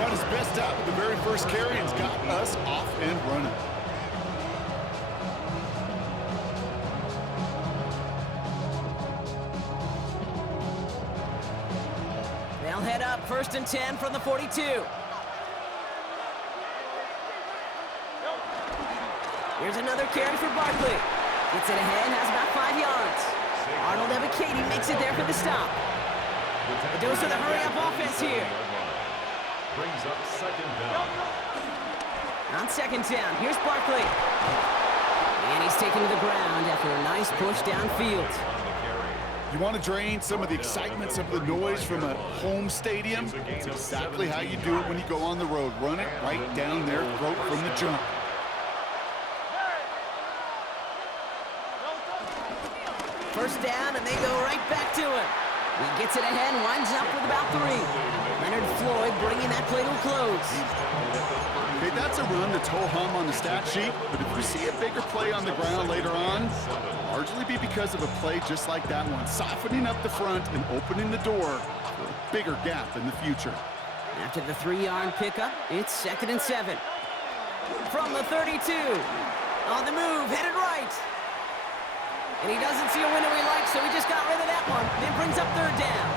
brought his best out with the very first carry and's got us off and running. They'll head up 1st and 10 from the 42. Here's another carry for Barkley. Gets it ahead, has about 5 yards. Arnold Ebiketie makes it there for the stop. The dose of the hurry-up offense here. Brings up 2nd down. On 2nd down, here's Barkley. And he's taken to the ground after a nice push downfield. You want to drain some of the excitement, some of the noise from a home stadium? It's exactly how you do it when you go on the road. Run it right down their throat from the jump. First down, and they go right back to him. He gets it ahead, winds up with about 3. Leonard Floyd bringing that play to a close. Okay, that's a run that's ho-hum on the stat sheet, but if we see a bigger play on the ground later on, it'll largely be because of a play just like that one, softening up the front and opening the door for a bigger gap in the future. After the 3-yard pickup, it's 2nd and 7. From the 32, on the move, headed right. And he doesn't see a window he likes, so he just got rid of that one. Then brings up 3rd down.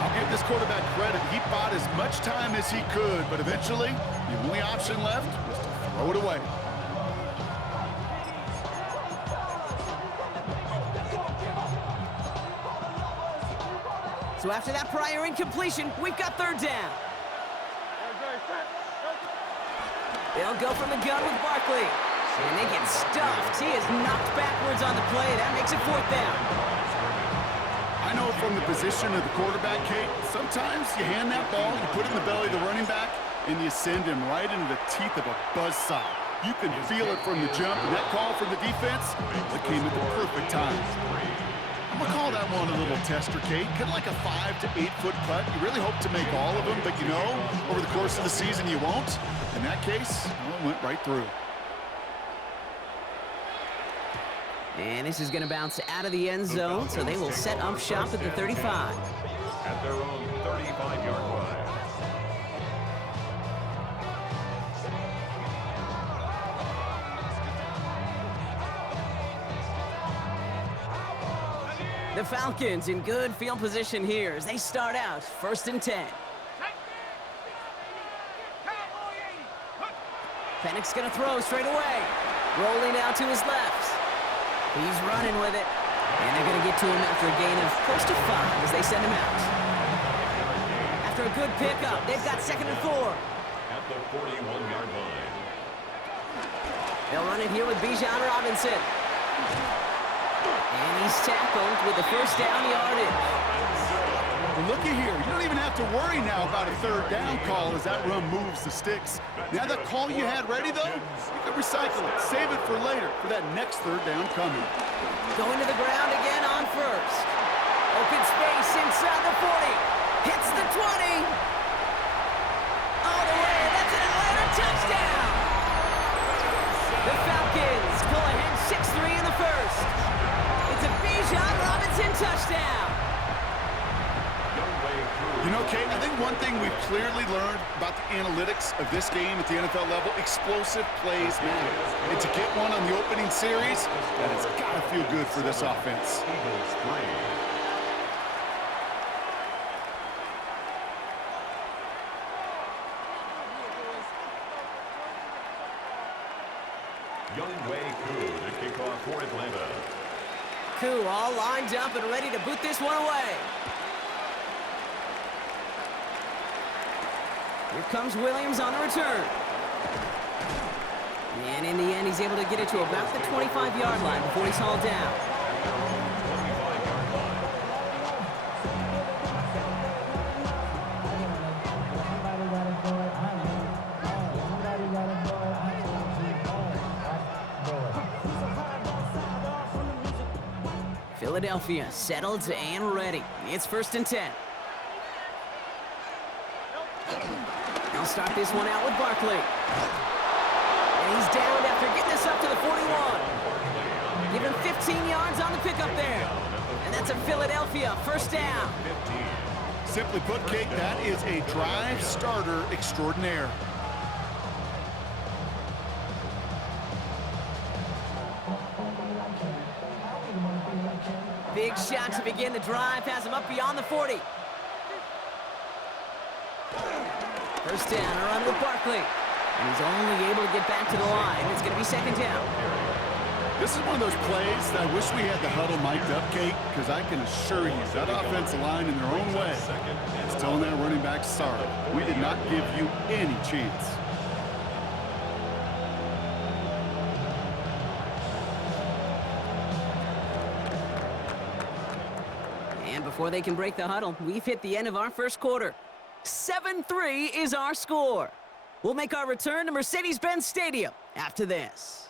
I'll give this quarterback credit. He bought as much time as he could, but eventually, the only option left was to throw it away. So after that prior incompletion, we've got 3rd down. They'll go from the gun with Barkley. And they get stuffed. He is knocked backwards on the play. That makes it 4th down. I know from the position of the quarterback, Kate, sometimes you hand that ball, you put it in the belly of the running back, and you send him right into the teeth of a buzzsaw. You can feel it from the jump, and that call from the defense, it came at the perfect time. I'm going to call that one a little tester, Kate. Kind of like a 5 to 8 foot putt. You really hope to make all of them, but you know, over the course of the season, you won't. In that case, well, it went right through. And this is going to bounce out of the end zone, so they will set up shop at the 35. At their own 35-yard line. The Falcons in good field position here as they start out 1st and 10. Pennick's going to throw straight away. Rolling out to his left. He's running with it. And they're going to get to him after a gain of close to 5 as they send him out. After a good pickup, they've got 2nd and 4. At the 41-yard line. They'll run it here with Bijan Robinson. And he's tackled with the 1st down yardage. Well, looky here. You don't even have to worry now about a 3rd down call as that run moves the sticks. Now that call you had ready, though, you can recycle it. Save it for later for that next 3rd down coming. Going to the ground again on 1st. Open space inside the 40. Hits the 20. All the way. That's an Atlanta touchdown. The Falcons pull ahead 6-3 in the 1st. It's a Bijan Robinson touchdown. You know, Kate, I think one thing we've clearly learned about the analytics of this game at the NFL level, explosive plays matter. And to get one on the opening series, that has got to feel good for this offense. Younghoe Koo to kick off for Atlanta. Koo all lined up and ready to boot this one away. Here comes Williams on the return. And in the end, he's able to get it to about the 25-yard line before he's hauled down. Philadelphia settled and ready. It's 1st and 10. They'll start this one out with Barkley. And he's down after getting this up to the 41. Give him 15 yards on the pickup there. And that's a Philadelphia 1st down. Simply put, Kate, that is a drive starter extraordinaire. Big shot to begin the drive, has him up beyond the 40. First down, a run with Barkley. And he's only able to get back to the line. It's going to be second down. This is one of those plays that I wish we had the huddle mic'd up, Kate, because I can assure you that offensive line in their own way is telling that running back, sorry, we did not give you any chance. And before they can break the huddle, we've hit the end of our first quarter. 7-3 is our score. We'll make our return to Mercedes-Benz Stadium after this.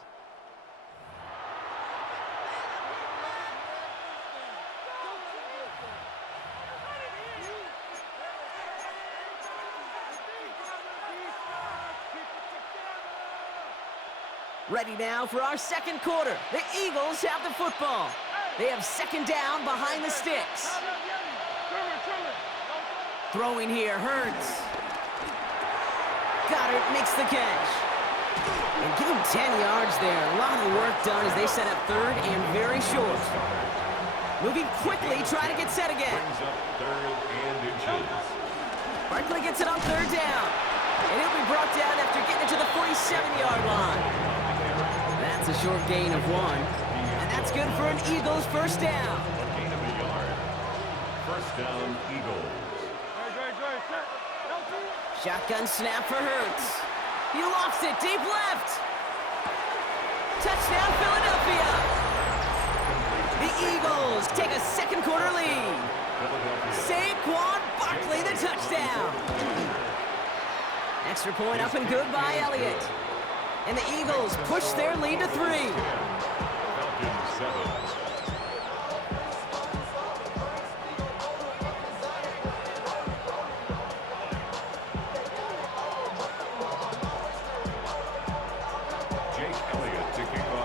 Ready now for our second quarter. The Eagles have the football. They have second down behind the sticks. Throwing here, Hurts. Goddard makes the catch. And give him 10 yards there. A lot of work done as they set up third and very short. Moving quickly, try to get set again. Brings up third and inches. Barkley gets it on third down. And he'll be brought down after getting it to the 47-yard line. That's a short gain of 1. And that's good for an Eagles first down. A gain of a yard. First down, Eagles. Shotgun snap for Hurts. He lofts it deep left. Touchdown, Philadelphia. The Eagles take a second quarter lead. Saquon Barkley the touchdown. Extra point up and good by Elliott. And the Eagles push their lead to 3. Falcons 7.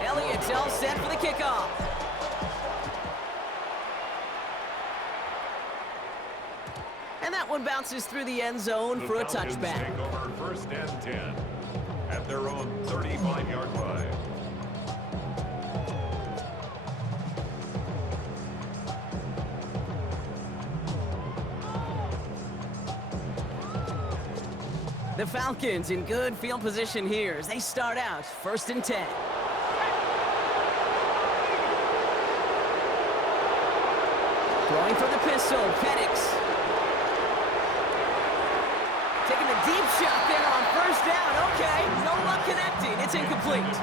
Elliott's all set for the kickoff. And that one bounces through the end zone for a touchback. Take over first and 10 at their own 35-yard line. The Falcons in good field position here as they start out first and 10. Throwing for the pistol, Penix. Taking the deep shot there on first down. Okay, no luck connecting. It's incomplete.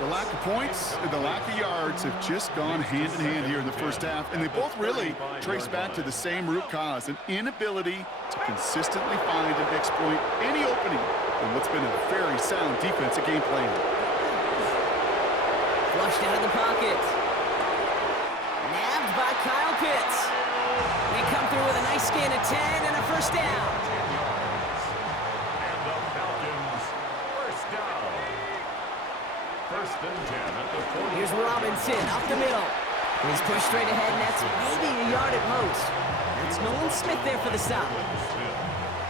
The lack of points and the lack of yards have just gone hand in hand here in the first half, and they both really trace back to the same root cause, an inability to consistently find and exploit any opening in what's been a very sound defensive game plan. Flushed out of the pocket. Nabbed by Kyle Pitts. They come through with a nice gain of 10 and a first down. And the Falcons first down. First and 10 at the 40. Here's Robinson up the middle. He's pushed straight ahead, and that's maybe a yard at most. That's Nolan Smith there for the stop.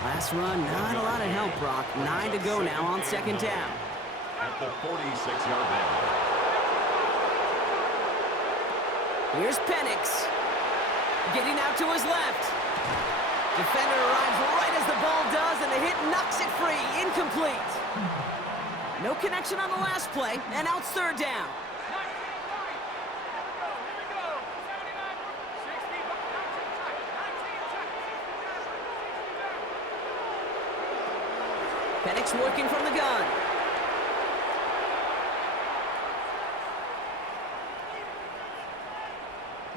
Last run, not a lot of help, Brock. 9 to go now on second down. At the 46-yard line. Here's Penix. Getting out to his left. Defender arrives right as the ball does, and the hit knocks it free. Incomplete. No connection on the last play, and out third down. Penix working from the gun.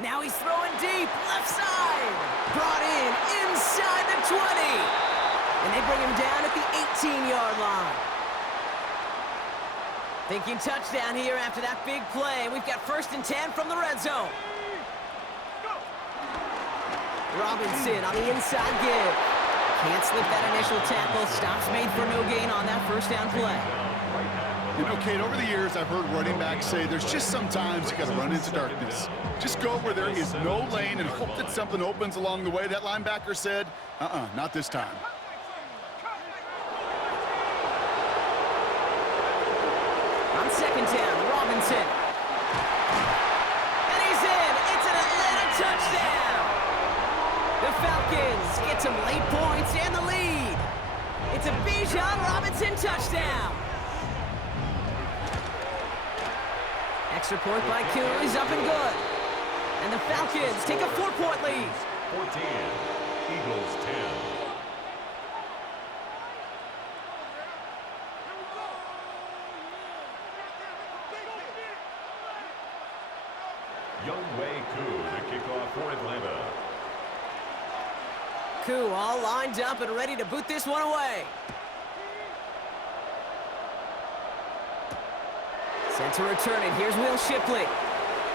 Now he's throwing deep, left side. Brought in, inside the 20. And they bring him down at the 18-yard line. Thinking touchdown here after that big play. We've got first and 10 from the red zone. Robinson on the inside give. Can't slip that initial tackle. Stops made for no gain on that first down play. Right at the You know, Kate, over the years, I've heard running backs say there's just sometimes you got to run into darkness. Just go where there is no lane and hope that something opens along the way. That linebacker said, not this time. On second down, Robinson. And he's in. It's an Atlanta touchdown. The Falcons get some late points and the lead. It's a Bijan Robinson touchdown. Extra point by Koo is up and good. And the Falcons take a 4-point lead. 14, Eagles 10. Younghoe Koo to kick off for Atlanta. Koo all lined up and ready to boot this one away. Set to return it. Here's Will Shipley.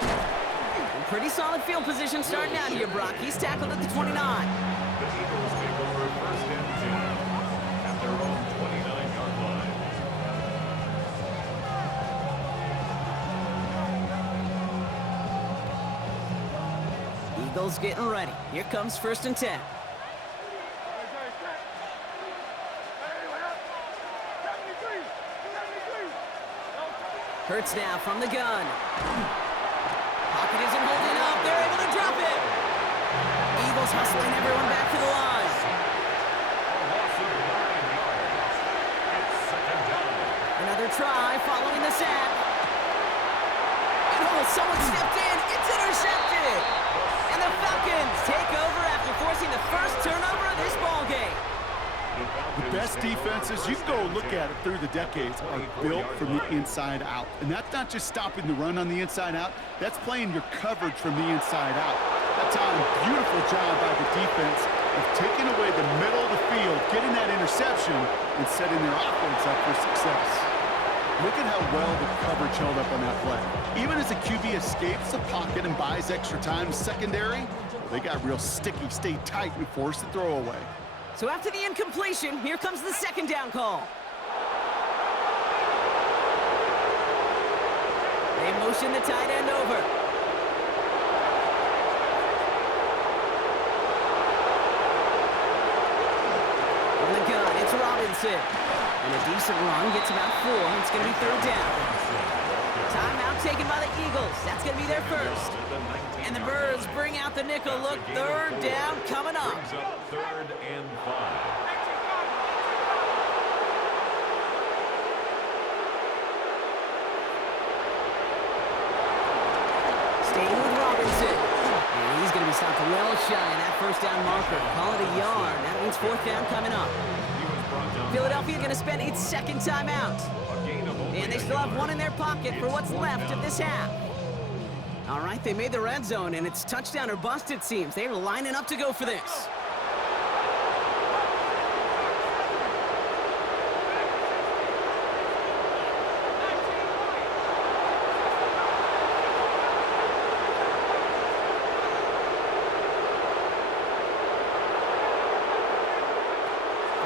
In pretty solid field position starting out here, Brock. He's tackled at the 29. The Eagles take over first and 10 at their own 29-yard line. Eagles getting ready. Here comes first and 10. Hurts now from the gun. Pocket isn't holding up. They're able to drop it. Eagles hustling everyone back to the line. A loss of 9 yards. It's second down. Another try following the sack. And someone stepped in. It's intercepted. And the Falcons take over after forcing the first turnover of this ball game. The best defenses, you can go look at it through the decades, are built from the inside out. And that's not just stopping the run on the inside out, that's playing your coverage from the inside out. That time, beautiful job by the defense of taking away the middle of the field, getting that interception, and setting their offense up for success. Look at how well the coverage held up on that play. Even as the QB escapes the pocket and buys extra time secondary, well, they got real sticky, stayed tight, and forced the throw away. So after the incompletion, here comes the second down call. They motion the tight end over. From the gun, it's Robinson. And a decent run gets about 4. It's going to be third down. Timeout taken by the Eagles. That's going to be their first. And the Birds bring out the nickel look. Third down coming up. Brings up third and 5. Staying with Robinson. And he's going to be stopped well shy of that first down marker. Call it a yard. That means fourth down coming up. Philadelphia going to spend its second timeout. And they still have one in their pocket for what's left of this half. All right, they made the red zone, and it's touchdown or bust, it seems. They're lining up to go for this.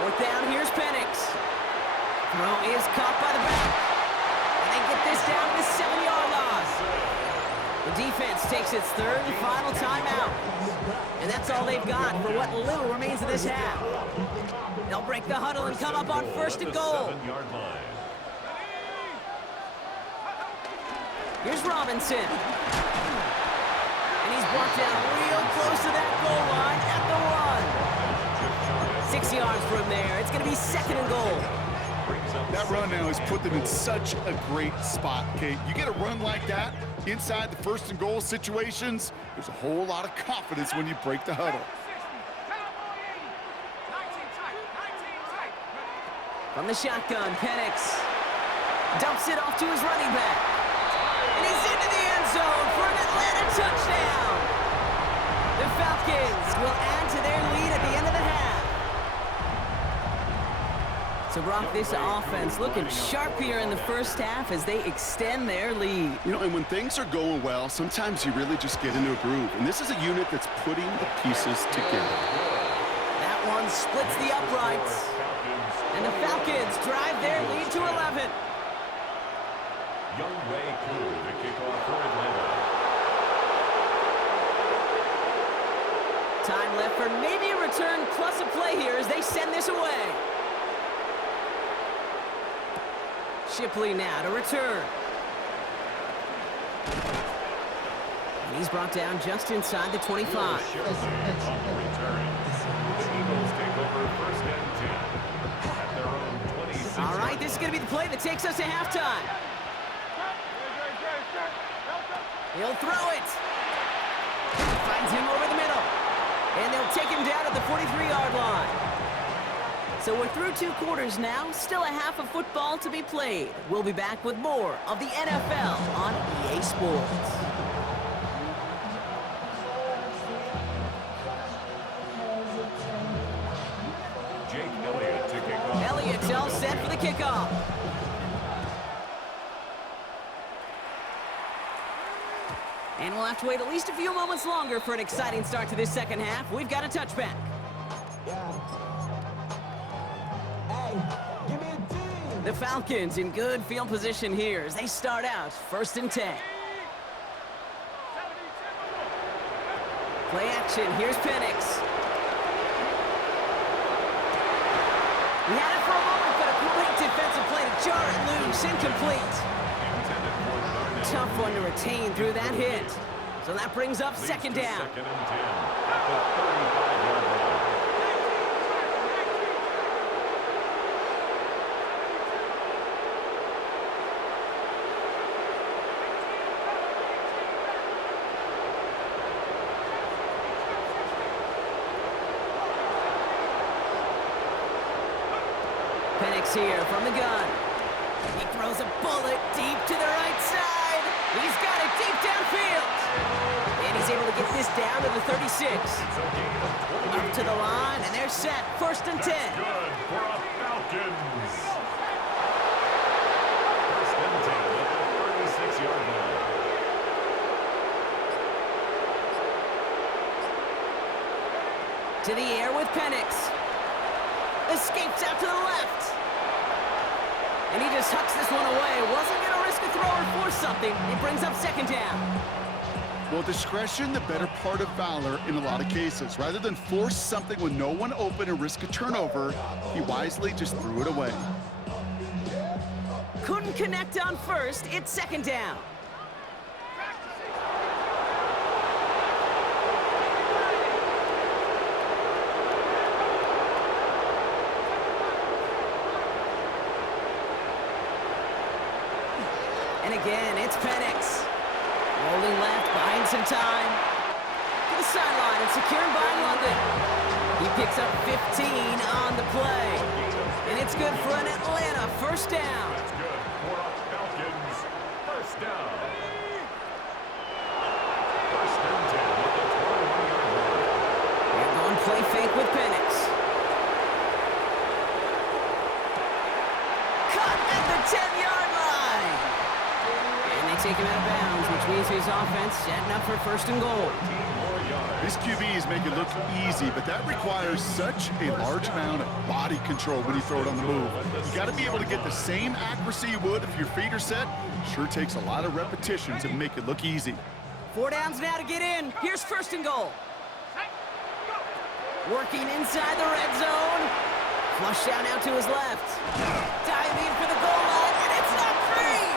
Fourth down, here's Penix. Throw is caught by the back. And they get this down to the 7-yard line. The defense takes its third and final timeout. And that's all they've got for what little remains of this half. They'll break the huddle and come up on first and goal. Here's Robinson. And he's brought down real close to that goal line at the 1. 6 yards from there. It's going to be second and goal. That run now has put them in such a great spot, Kate. You get a run like that inside the first and goal situations, there's a whole lot of confidence when you break the huddle. From the shotgun, Penix dumps it off to his running back. And he's into the end zone for an Atlanta touchdown. The Falcons will add to their lead at the end of the half. So, Brock, this offense looking sharp here in the first half as they extend their lead. You know, and when things are going well, sometimes you really just get into a groove. And this is a unit that's putting the pieces together. That one splits the uprights. And the Falcons drive their lead to 11. Young Wei Koo to kick off for Atlanta. Time left for maybe a return plus a play here as they send this away. Shipley now to return. And he's brought down just inside the 25. Shipley on the return. The Eagles take over first and 10 at their own 26. All right, this is going to be the play that takes us to halftime. He'll throw it. Finds him over the middle. And they'll take him down at the 43-yard line. So we're through 2 quarters now. Still a half of football to be played. We'll be back with more of the NFL on EA Sports. Jake Elliott to kick off. Elliott's all set for the kickoff. And we'll have to wait at least a few moments longer for an exciting start to this second half. We've got a touchback. The Falcons in good field position here as they start out first and 10. Play action. Here's Penix. He had it for a moment, but a great defensive play to jar it loose. Incomplete. Tough one to retain through that hit. So that brings up second down. Second and 10 at the 35-yard line. Penix here from the gun. He throws a bullet deep to the right side. He's got it deep downfield. And he's able to get this down to the 36. Up to the line, and they're set. First and 10. That's good for a Falcons. First and 10 at the 36-yard line. To the air with Penix. Escapes out to the left. And he just hucks this one away. Wasn't going to risk a throw or force something. It brings up second down. Well, discretion, the better part of valor in a lot of cases. Rather than force something with no one open and risk a turnover, he wisely just threw it away. Couldn't connect on first. It's second down. And again, it's Penix. Rolling left, buying some time. To the sideline and secured by London. He picks up 15 on the play. And it's good for an Atlanta first down. That's good for a Falcons. First down. First and 10 at the 21-yard line. They're going play fake with Penix. Cut at the 10-yard line. And they take him out of bounds, which means his offense setting up for first and goal. This QB is making it look easy, but that requires such a large amount of body control when you throw it on the move. You got to be able to get the same accuracy you would if your feet are set. Sure takes a lot of repetition to make it look easy. 4 downs now to get in. Here's first and goal. Working inside the red zone. Flush down out to his left. Diving for the goal line, and it's not free.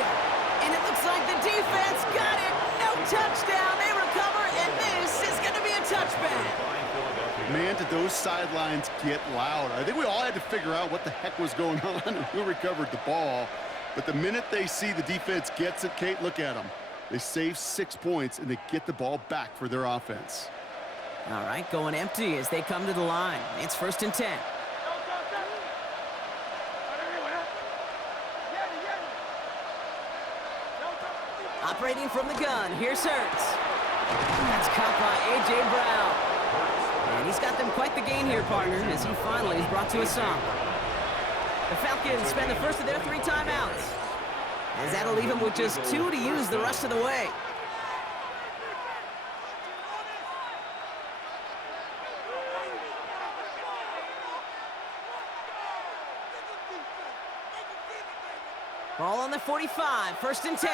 And it looks like the defense got it. No touchdown. They recover, and this is going to be a touchback. Man, did those sidelines get loud. I think we all had to figure out what the heck was going on and who recovered the ball. But the minute they see the defense gets it, Kate, look at them. They save 6 points, and they get the ball back for their offense. All right, going empty as they come to the line. It's first and 10. Operating from the gun, here's Hurts. That's caught by A.J. Brown. And he's got them quite the gain here, partner, as he finally is brought to a stop. The Falcons spend the first of their 3 timeouts, as that'll leave them with just 2 to use the rest of the way. Ball on the 45, 1st and 10.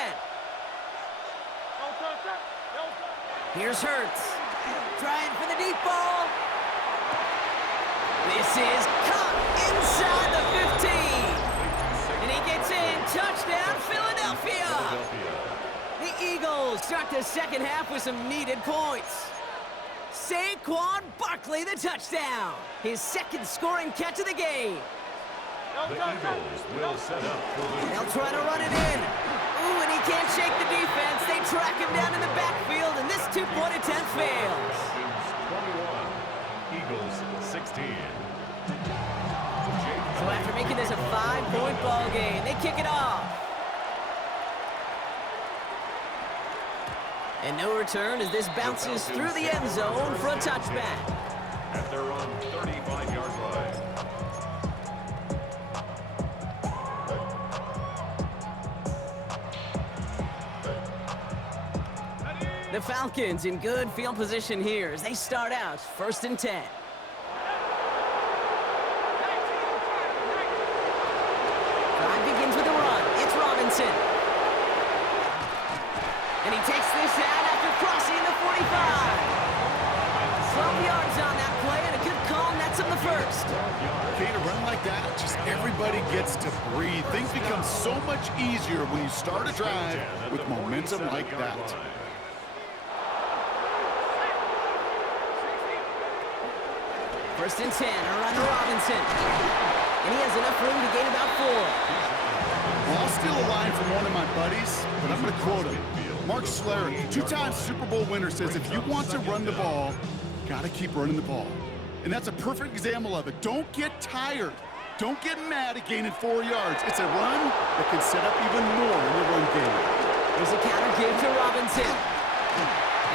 Here's Hurts. Trying for the deep ball. This is caught inside the 15. And he gets in. Touchdown, Philadelphia. The Eagles start the second half with some needed points. Saquon Barkley, the touchdown. His second scoring catch of the game. The Eagles will set up for the... They'll try to run it in. Ooh, and he can't shake the defense. They track him down in the backfield, and this two-point attempt fails. Dolphins 21, Eagles 16. So after making this a 5-point ball game, they kick it off. And no return as this bounces through the end zone for a touchback. At their own 35-yard line. The Falcons in good field position here as they start out 1st and 10. Drive begins with a run. It's Robinson. And he takes this out after crossing the 45. 12 yards on that play and a good call nets him the first. Okay, to run like that, just everybody gets to breathe. Things become so much easier when you start a drive with momentum like that. 1st and 10, a run to Robinson. And he has enough room to gain about 4. Well, I'll steal a line from one of my buddies, but I'm going to quote him. Mark Schlereth, 2-time Super Bowl winner, says if you want to run the ball, you got to keep running the ball. And that's a perfect example of it. Don't get tired. Don't get mad at gaining 4 yards. It's a run that can set up even more in the run game. There's a counter give to Robinson.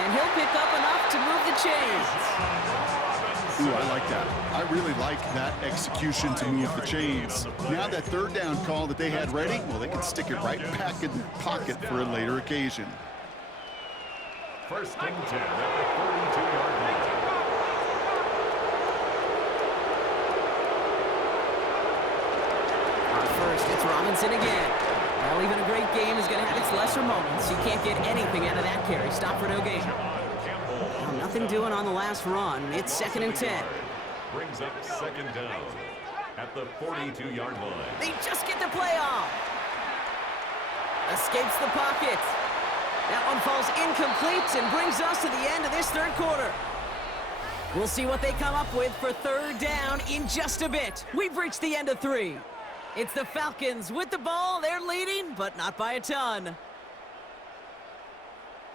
And he'll pick up enough to move the chains. Ooh, I like that. I really like that execution to move the chains. Now that 3rd down call that they had ready, well, they can stick it right back in their pocket for a later occasion. 1st and 10 at the 42-yard line. First, it's Robinson again. Well, even a great game is going to have its lesser moments. You can't get anything out of that carry. Stop for no gain. Well, nothing doing on the last run. It's 2nd and 10. Brings up 2nd down at the 42-yard line. They just get the play off. Escapes the pocket. That one falls incomplete and brings us to the end of this 3rd quarter. We'll see what they come up with for 3rd down in just a bit. We've reached the end of 3. It's the Falcons with the ball. They're leading, but not by a ton.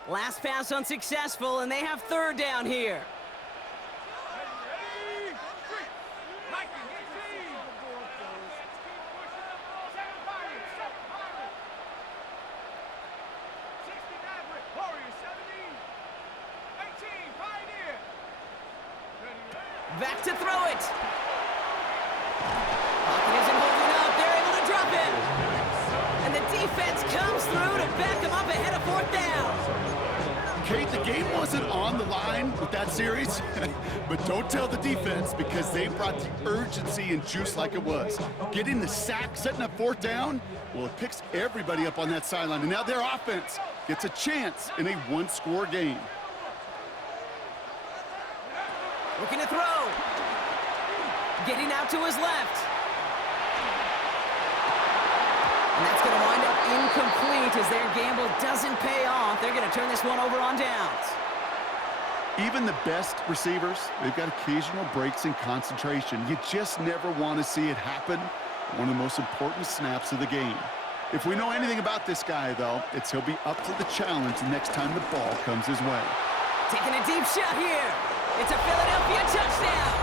Last pass unsuccessful, and they have 3rd down here. Back to throw it. Pocket isn't holding up. They're able to drop him. And the defense comes through to back him up ahead of 4th down. Kate, the game wasn't on the line with that series, but don't tell the defense because they brought the urgency and juice like it was. Getting the sack, setting up 4th down, well, it picks everybody up on that sideline. And now their offense gets a chance in a 1-score game. Looking to throw. Getting out to his left. And that's going to wind up incomplete as their gamble doesn't pay off. They're going to turn this one over on downs. Even the best receivers, they've got occasional breaks in concentration. You just never want to see it happen. One of the most important snaps of the game. If we know anything about this guy, though, it's he'll be up to the challenge the next time the ball comes his way. Taking a deep shot here. It's a Philadelphia touchdown.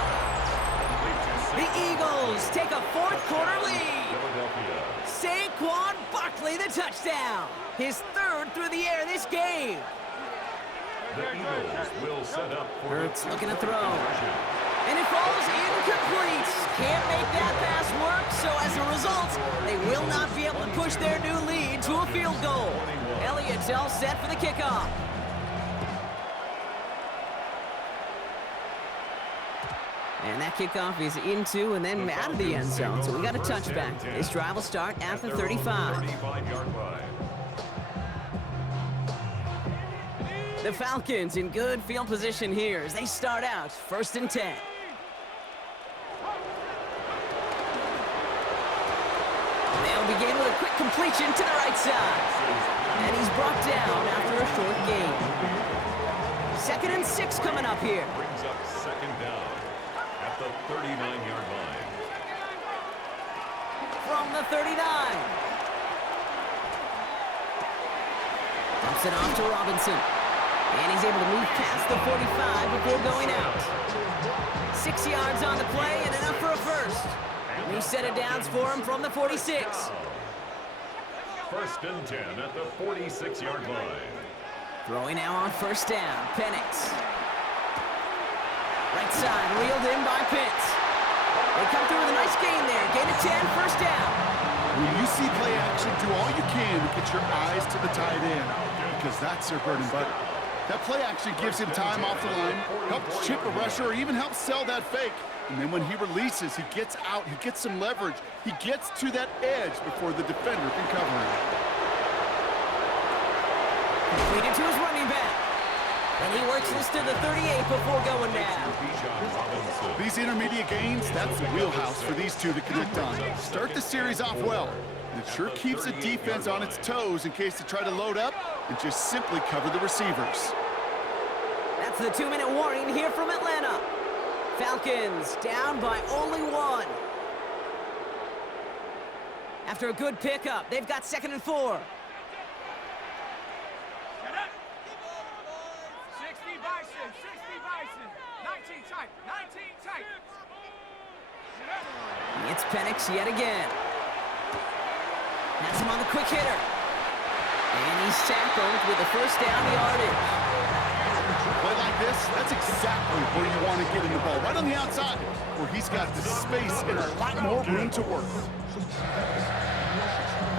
The Eagles take a 4th quarter lead. Saquon Barkley, the touchdown. His 3rd through the air this game. The Eagles will set up for Hurts looking to throw. And it falls incomplete. Can't make that pass work, so as a result, they will not be able to push their new lead to a field goal. Elliott's all set for the kickoff. And that kickoff is into and then out of the end zone. So we got a touchback. This drive will start at the 35. 35-yard line. The Falcons in good field position here as they start out 1st and 10. They'll begin with a quick completion to the right side. And he's brought down after a short gain. 2nd and 6 coming up here. Brings up 2nd down at the 39-yard line. From the 39. Dumps it off to Robinson. And he's able to move past the 45 before going out. 6 yards on the play and enough for a first. New set of downs for him from the 46. 1st and 10 at the 46-yard line. Throwing now on 1st down. Penix. Right side, reeled in by Pitts. They come through with a nice gain there. Gain of 10, 1st down. When you see play action, do all you can to get your eyes to the tight end, because that's their bread and butter. That play action gives him time off the line, helps chip a rusher, or even helps sell that fake. And then when he releases, he gets out, he gets some leverage. He gets to that edge before the defender can cover him. Completed to his running back. And he works this to the 38 before going down. These intermediate gains, that's the wheelhouse for these two to connect on. Start the series off well. And it sure keeps the defense on its toes in case they try to load up and just simply cover the receivers. That's the 2-minute warning here from Atlanta. Falcons down by only 1. After a good pickup, they've got 2nd and 4. 60 Bison, 60 Bison, 19 tight, 19 tight. It's Penix yet again. Has him on the quick hitter. And he's tackled with the 1st down yardage. Play like this, that's exactly where you want to get in the ball. Right on the outside, where he's got the space and a lot more room to work.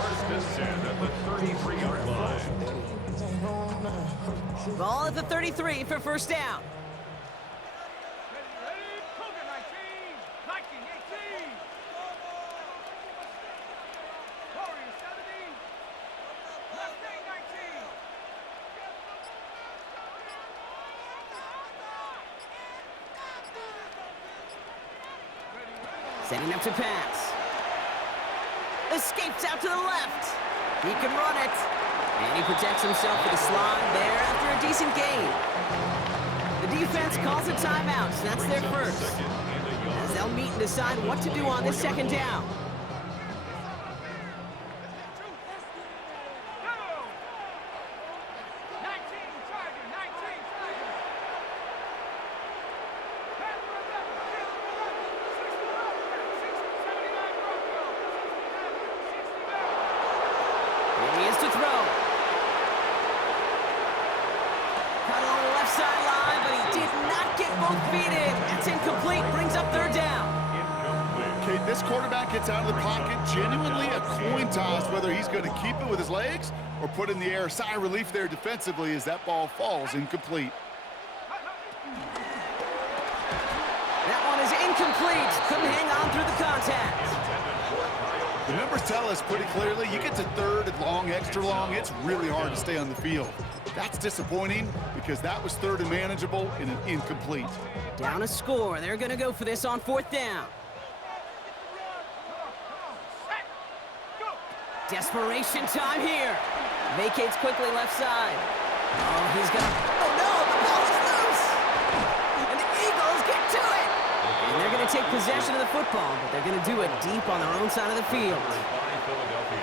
1st and 10 at the 33-yard line. Ball at the 33 for 1st down. Ready, Cougar 19, Viking 18. Warrior 70, Mustang 19. Setting up to pass. Escapes out to the left. He can run it. And he protects himself with a slide there after a decent gain. The defense calls a timeout. So that's their first. As they'll meet and decide what to do on this 2nd down. Go! 19 Tiger, 19 Tiger. Panther 11, Panther 11, 60 Broncos, 60, 79 Broncos, 60 back. Here he is to throw. Caught along the left sideline, but he did not get both feet in. That's incomplete. Brings up 3rd down. Okay, this quarterback gets out of the pocket, genuinely a coin toss whether he's going to keep it with his legs or put in the air. Sigh of relief there defensively as that ball falls incomplete. That one is incomplete. Couldn't hang on through the contact. The numbers tell us pretty clearly, you get to 3rd and long, extra long, it's really hard to stay on the field. That's disappointing because that was 3rd and manageable and an incomplete. Down a score. They're going to go for this on 4th down. Desperation time here. Vacates quickly left side. Oh, he's gonna... Oh, no! The ball is loose! And the Eagles get to it! And they're gonna take possession of the football, but they're gonna do it deep on their own side of the field.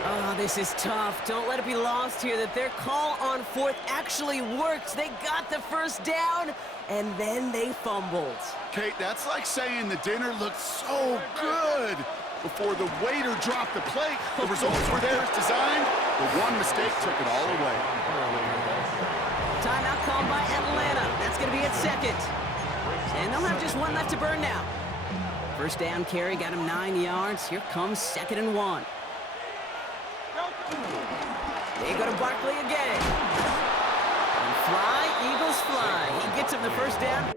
Oh, this is tough. Don't let it be lost here that their call on 4th actually worked. They got the 1st down, and then they fumbled. Kate, that's like saying the dinner looked so good before the waiter dropped the plate. The results were there as designed, but one mistake took it all away. Timeout called by Atlanta. That's going to be at 2nd. And they'll have just one left to burn now. 1st down carry got him 9 yards. Here comes 2nd and 1. They go to Barkley again. And fly, Eagles fly. He gets him the 1st down